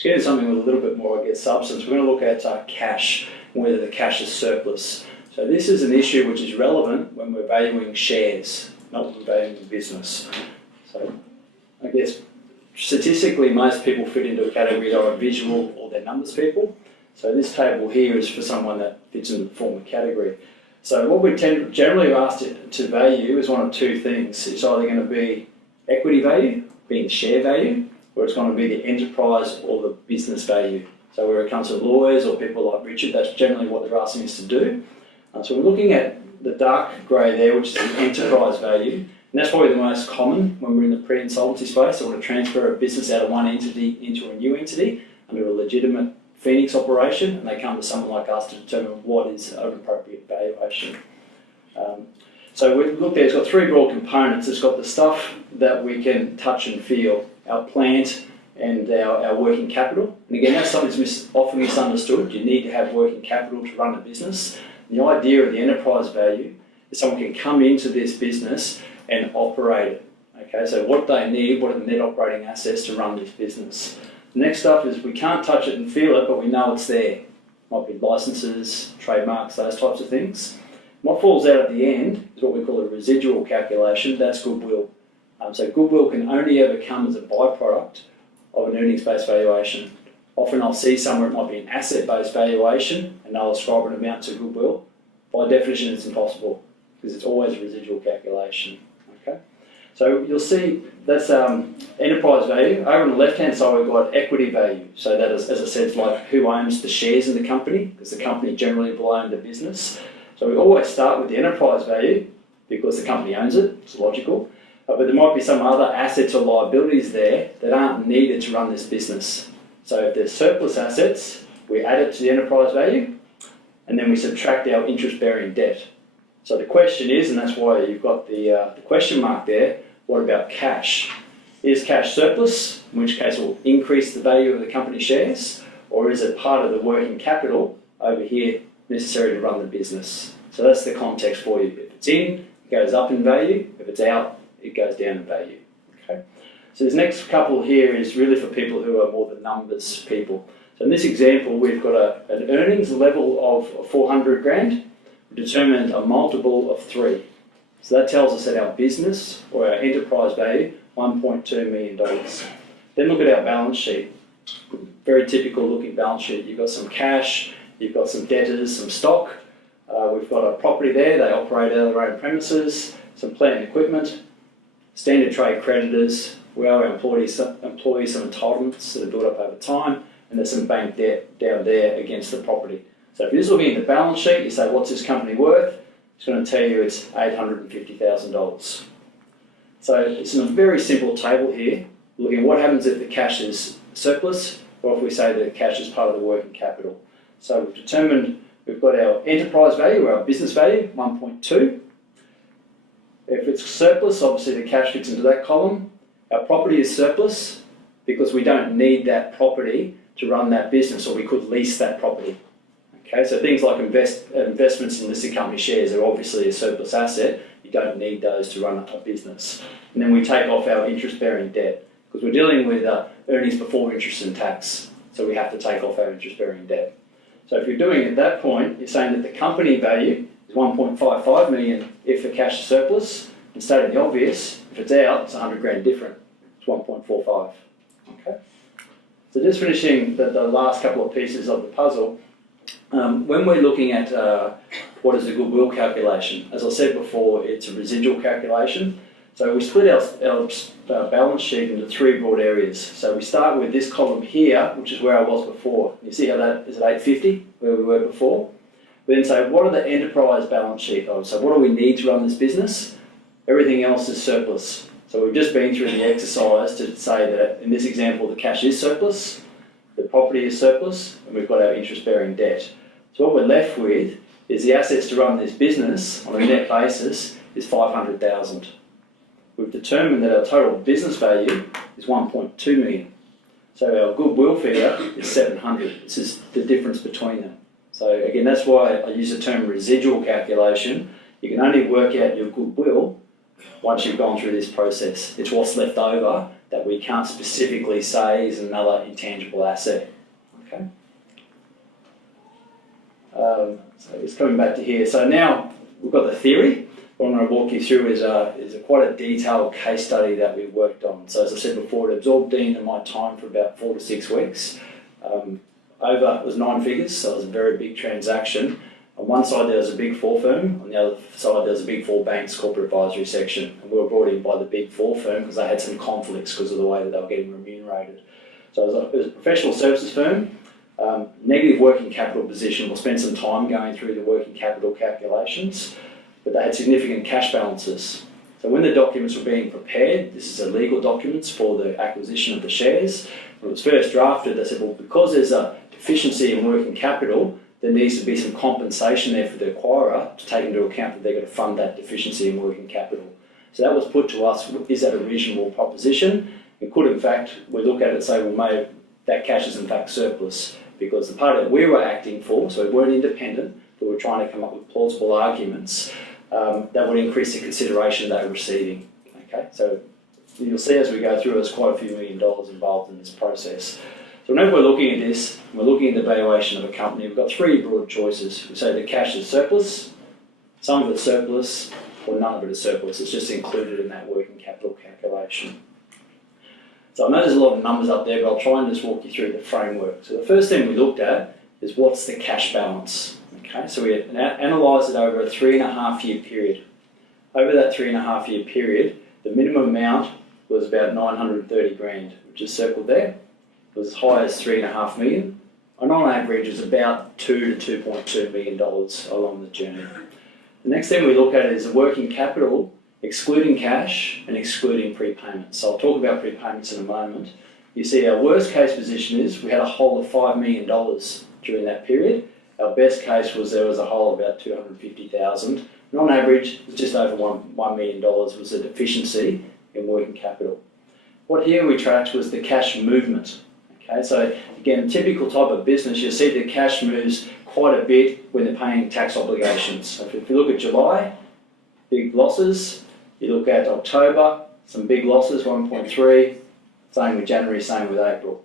To get into something with a little bit more, I guess, substance, we're going to look at cash, and whether the cash is surplus. So this is an issue which is relevant when we're valuing shares, not when we're valuing the business. So I guess statistically most people fit into a category that are visual or they're numbers people. So this table here is for someone that fits into the former category. So what we generally are asked to value is one of two things. It's either going to be equity value, being share value, or it's going to be the enterprise or the business value. So where it comes to lawyers or people like Richard, that's generally what they're asking us to do. So we're looking at the dark grey there, which is the enterprise value, and that's probably the most common when we're in the pre-insolvency space. So we want to transfer a business out of one entity into a new entity under a legitimate Phoenix operation, and they come to someone like us to determine what is an appropriate valuation. So we've looked there, it's got three broad components. It's got the stuff that we can touch and feel, our plant and our working capital. And again, that's something that's often misunderstood. You need to have working capital to run a business. The idea of the enterprise value is someone can come into this business and operate it. Okay, so what they need, what are the net operating assets to run this business? The next stuff is we can't touch it and feel it, but we know it's there. Might be licenses, trademarks, those types of things. What falls out at the end is what we call a residual calculation. That's goodwill. So goodwill can only ever come as a byproduct of an earnings-based valuation. Often I'll see somewhere it might be an asset-based valuation and they'll ascribe an amount to goodwill. By definition, it's impossible because it's always a residual calculation. Okay, so you'll see that's enterprise value. Over on the left-hand side, we've got equity value. So that is, as I said, it's like who owns the shares in the company, because the company generally will own the business. So we always start with the enterprise value because the company owns it. It's logical. But there might be some other assets or liabilities there that aren't needed to run this business. So if there's surplus assets, we add it to the enterprise value, and then we subtract our interest-bearing debt. So the question is, and that's why you've got the question mark there, what about cash? Is cash surplus, in which case it will increase the value of the company shares, or is it part of the working capital over here necessary to run the business? So that's the context for you. If it's in, it goes up in value. If it's out, it goes down in value. Okay. So this next couple here is really for people who are more the numbers people. So in this example, we've got an earnings level of 400 grand. We determined a multiple of 3. So that tells us that our business or our enterprise value, $1.2 million. Then look at our balance sheet. Very typical looking balance sheet. You've got some cash, you've got some debtors, some stock. We've got a property there, they operate out of their own premises, some plant and equipment, standard trade creditors. We owe our employees some entitlements that are built up over time, and there's some bank debt down there against the property. So if you're just looking at the balance sheet, you say, what's this company worth? It's going to tell you it's $850,000. So it's in a very simple table here, looking at what happens if the cash is surplus, or if we say that the cash is part of the working capital. So we've determined we've got our enterprise value, or our business value, 1.2. If it's surplus, obviously the cash fits into that column. Our property is surplus because we don't need that property to run that business, or we could lease that property. Okay, so things like investments in listed company shares are obviously a surplus asset. You don't need those to run a business. And then we take off our interest-bearing debt because we're dealing with earnings before interest and tax. So we have to take off our interest-bearing debt. So if you're doing it at that point, you're saying that the company value is 1.55 million if the cash is surplus, and stating the obvious, if it's out, it's 100 grand different. It's 1.45. Okay. So just finishing the last couple of pieces of the puzzle, when we're looking at what is the goodwill calculation, as I said before, it's a residual calculation. So we split our balance sheet into 3 broad areas. So we start with this column here, which is where I was before. You see how that is at 850, where we were before? We then say, what are the enterprise balance sheet of? So what do we need to run this business? Everything else is surplus. So we've just been through the exercise to say that in this example, the cash is surplus, the property is surplus, and we've got our interest-bearing debt. So what we're left with is the assets to run this business on a net basis is 500,000. We've determined that our total business value is 1.2 million. So our goodwill figure is 700. This is the difference between them. So again, that's why I use the term residual calculation. You can only work out your goodwill once you've gone through this process. It's what's left over that we can't specifically say is another intangible asset. Okay. So it's coming back to here. So now we've got the theory. What I'm going to walk you through is quite a detailed case study that we worked on. So as I said before, it absorbed into my time for about 4 to 6 weeks. It was 9 figures, so it was a very big transaction. On one side there was a Big Four firm, on the other side there was a Big Four bank's corporate advisory section. And we were brought in by the Big Four firm because they had some conflicts because of the way that they were getting remunerated. So it was a professional services firm. Negative working capital position. We'll spend some time going through the working capital calculations, but they had significant cash balances. So when the documents were being prepared, this is a legal documents for the acquisition of the shares. When it was first drafted, they said, well, because there's a deficiency in working capital, there needs to be some compensation there for the acquirer to take into account that they're going to fund that deficiency in working capital. So that was put to us, is that a reasonable proposition? And could, in fact, we look at it and say, well, maybe that cash is in fact surplus, because the party that we were acting for, so we weren't independent, but we were trying to come up with plausible arguments that would increase the consideration they were receiving. Okay, so you'll see as we go through, there's quite a few $1 million involved in this process. So whenever we're looking at this, we're looking at the valuation of a company, we've got 3 broad choices. We say the cash is surplus, some of it's surplus, or none of it is surplus. It's just included in that working capital calculation. So I know there's a lot of numbers up there, but I'll try and just walk you through the framework. So the first thing we looked at is what's the cash balance. Okay, so we analysed it over a 3.5-year period. Over that 3.5-year period, the minimum amount was about 930 grand, which is circled there. It was as high as $3.5 million, and on average is about $2 to $2.2 million along the journey. The next thing we look at is the working capital, excluding cash and excluding prepayments. So I'll talk about prepayments in a moment. You see our worst case position is we had a hole of $5 million during that period. Our best case was there was a hole of about $250,000. And on average, it was just over $1 million was a deficiency in working capital. What here we tracked was the cash movement. Okay, so again, typical type of business, you'll see the cash moves quite a bit when they're paying tax obligations. So if you look at July, big losses. You look at October, some big losses, 1.3. Same with January, same with April.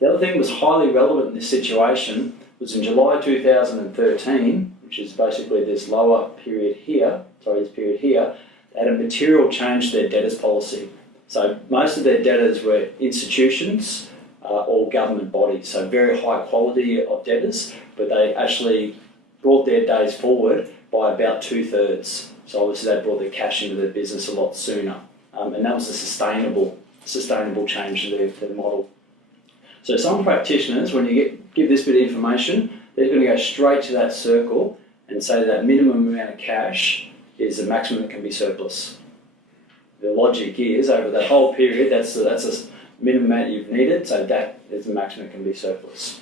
The other thing that was highly relevant in this situation was in July 2013, which is basically this lower period here, this period here, they had a material change to their debtors policy. So most of their debtors were institutions or government bodies, so very high quality of debtors, but they actually brought their days forward by about 2/3. So obviously they brought their cash into their business a lot sooner. And that was a sustainable change to their model. So some practitioners, when you give this bit of information, they're going to go straight to that circle and say that minimum amount of cash is the maximum that can be surplus. The logic is over that whole period, that's a minimum amount you've needed, so that is the maximum that can be surplus.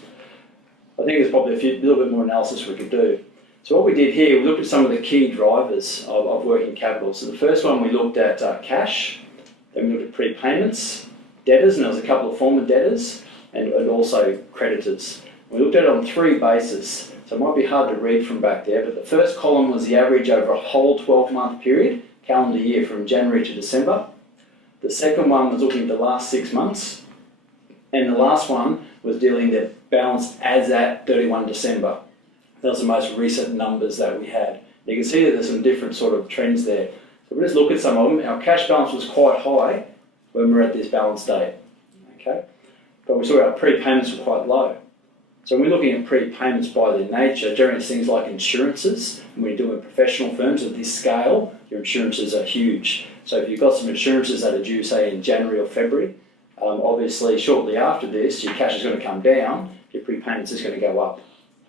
I think there's probably a little bit more analysis we could do. So what we did here, we looked at some of the key drivers of working capital. So the first one we looked at cash, then we looked at prepayments, debtors, and there was a couple of former debtors, and also creditors. We looked at it on 3 bases, so it might be hard to read from back there, but the first column was the average over a whole 12-month period, calendar year from January to December. The second one was looking at the last 6 months, and the last one was dealing the balance as at 31 December. Those are the most recent numbers that we had. You can see that there's some different sort of trends there. So we'll just look at some of them. Our cash balance was quite high when we were at this balance date. Okay? But we saw our prepayments were quite low. So when we're looking at prepayments by their nature, generally it's things like insurances. And when you're doing professional firms of this scale, your insurances are huge. So if you've got some insurances that are due, say, in January or February, obviously shortly after this, your cash is going to come down, your prepayments is going to go up.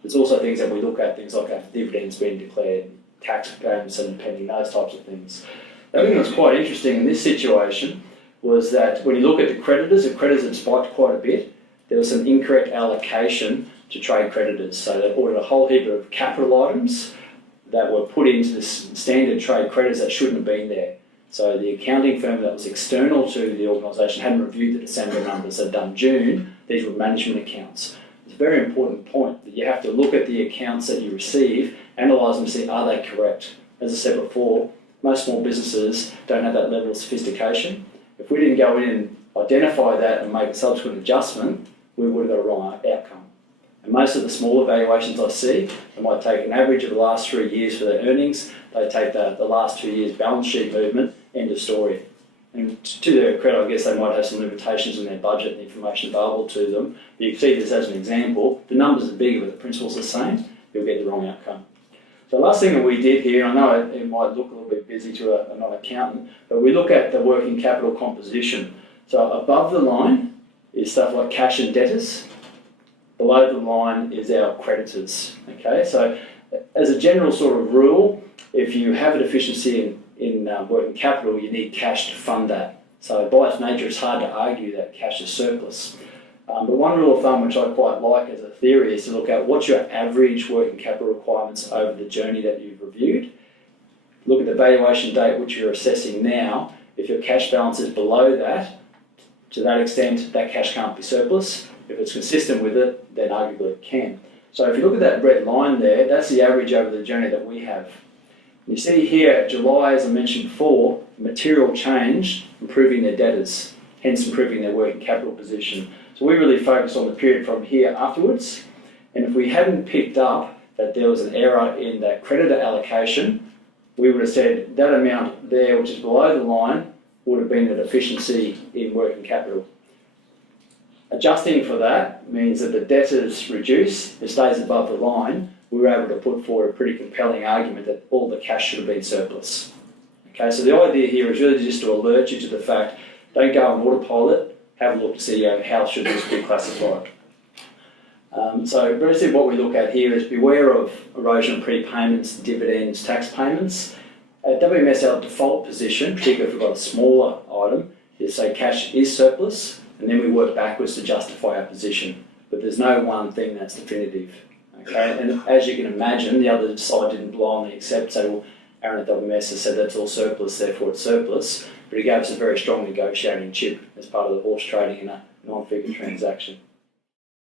There's also things that we look at, things like after dividends being declared, tax payments and pending, those types of things. The other thing that's quite interesting in this situation was that when you look at the creditors had spiked quite a bit. There was some incorrect allocation to trade creditors. So they ordered a whole heap of capital items that were put into the standard trade creditors that shouldn't have been there. So the accounting firm that was external to the organisation hadn't reviewed the December numbers. They'd done June. These were management accounts. It's a very important point that you have to look at the accounts that you receive, analyse them and see, are they correct? As I said before, most small businesses don't have that level of sophistication. If we didn't go in and identify that and make a subsequent adjustment, we would have got a wrong outcome. And most of the smaller valuations I see, they might take an average of the last 3 years for their earnings, they take the last 2 years balance sheet movement, end of story. And to their credit, I guess they might have some limitations in their budget and the information available to them. But you can see this as an example. The numbers are bigger, but the principle's the same. You'll get the wrong outcome. So the last thing that we did here, I know it might look a little bit busy to a non-accountant, but we look at the working capital composition. So above the line is stuff like cash and debtors. Below the line is our creditors. Okay, so as a general sort of rule, if you have a deficiency in working capital, you need cash to fund that. So by its nature, it's hard to argue that cash is surplus. But one rule of thumb which I quite like as a theory is to look at what's your average working capital requirements over the journey that you've reviewed. Look at the valuation date which you're assessing now. If your cash balance is below that, to that extent, that cash can't be surplus. If it's consistent with it, then arguably it can. So if you look at that red line there, that's the average over the journey that we have. You see here, July, as I mentioned before, material change, improving their debtors, hence improving their working capital position. So we really focus on the period from here afterwards. And if we hadn't picked up that there was an error in that creditor allocation, we would have said that amount there, which is below the line, would have been a deficiency in working capital. Adjusting for that means that the debtors reduce, it stays above the line. We were able to put forward a pretty compelling argument that all the cash should have been surplus. Okay, so the idea here is really just to alert you to the fact, don't go on autopilot, have a look to see how should this be classified. So basically what we look at here is beware of erosion of prepayments, dividends, tax payments. At WMS, our default position, particularly if we've got a smaller item, is say cash is surplus, and then we work backwards to justify our position. But there's no one thing that's definitive. Okay, and as you can imagine, the other side didn't blindly accept, say, well, Aaron at WMS has said that's all surplus, therefore it's surplus, but he gave us a very strong negotiating chip as part of the horse trading in a non-figure transaction.